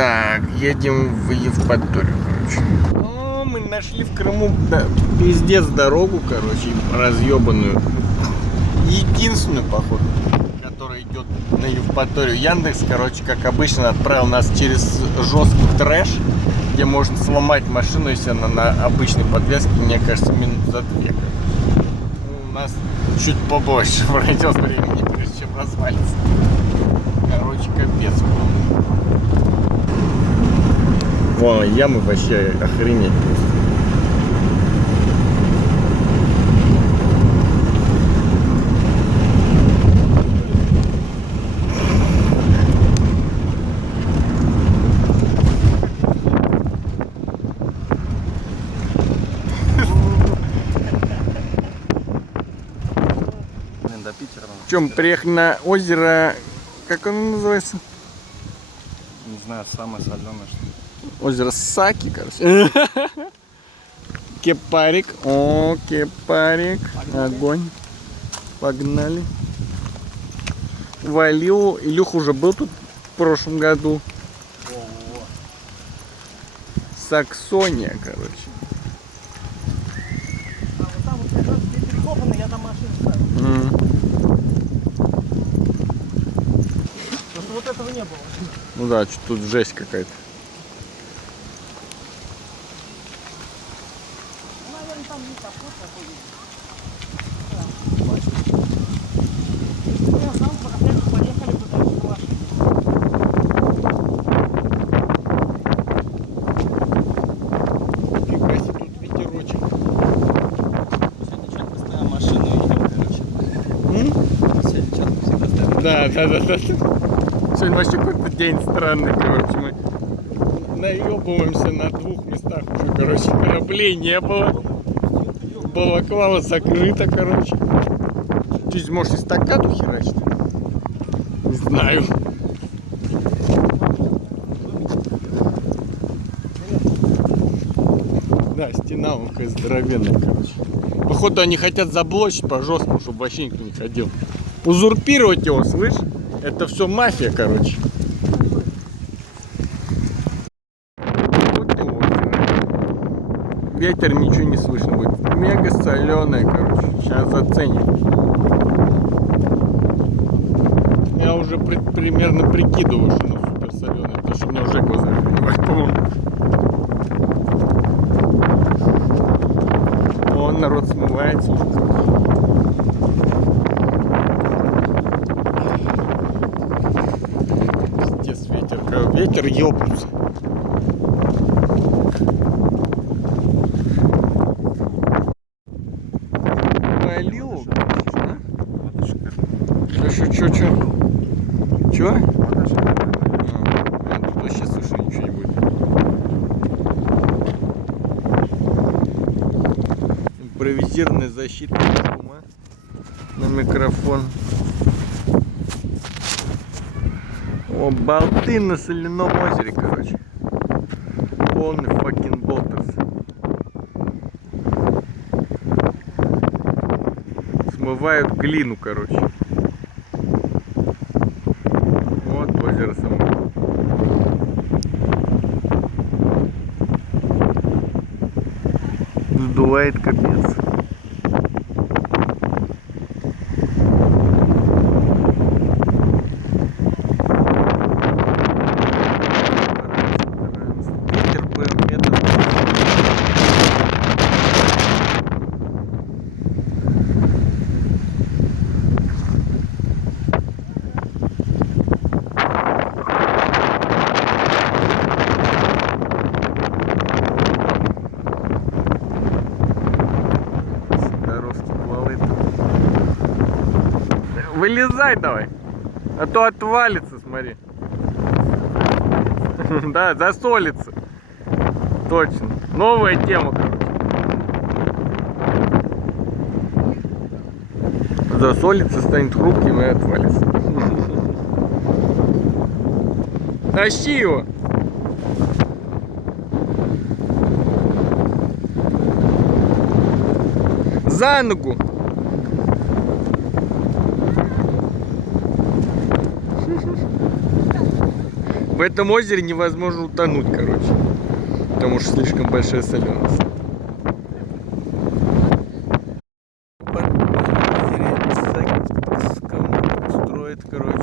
Так, едем в Евпаторию, короче. О, мы нашли в Крыму, да, пиздец, дорогу, короче, разъебанную. Единственную, походу, которая идет на Евпаторию. Яндекс, короче, как обычно, отправил нас через жесткий трэш, где можно сломать машину, если она на обычной подвеске, мне кажется, минут за 2. У нас чуть побольше пройдет времени, прежде чем развалится. Короче, капец был. Вон, ямы вообще охренеть просто. До Питера. В чем приехали на озеро, как оно называется? Не знаю, самое соленое, что ли. Озеро Саки, короче. Кепарик. О, кепарик. Огонь. Погнали. Валил. Илюх уже был тут в прошлом году. Саксония, короче. А вот там вот как раз где перекопано, я там машину ставил. Просто вот этого не было. Ну да, что тут жесть какая-то. Ну, наверное, там не поход такой. Я сам опять поехали бы дальше в машине. Фига себе, тут ветерочек. Сегодня что-то поставил машину и идем, короче. Сегодня что-то всегда ставим. Да. Сегодня вообще какой-то день странный, короче. Мы наебываемся на 2 местах уже, короче. Кораблей не было. Балаклава закрыта, короче. Ты здесь можешь эстакаду херачить? Не знаю. Да, стена вон какая здоровенная, короче. Походу они хотят заблочить по-жесткому, чтобы вообще никто не ходил. Узурпировать его, слышь? Это все мафия, короче. Вот и озеро. Ветер, ничего не слышно будет. Мега соленая, короче. Сейчас заценим. Я уже примерно прикидываю, что оно супер соленое, потому что у меня уже глаза охреневают, по-моему. О, народ смывается уже. Пиздец, ветер. Ветер ёбнется. Валил, короче, да? Чё? Тут вообще, слушай, ничего не будет. Импровизированная защита от шума на микрофон. О, болты на соляном озере, короче. Полный fucking болтерс. Смывают глину, короче. Вот озеро само. Сдувает капец. Ветер БМ. Вылезай давай, а то отвалится, смотри. Да, засолится. Точно. Новая тема, короче. Засолится, станет хрупким и отвалится. Тащи его. За ногу. В этом озере невозможно утонуть, короче. Потому что слишком большая соленость. Под озере строит, короче.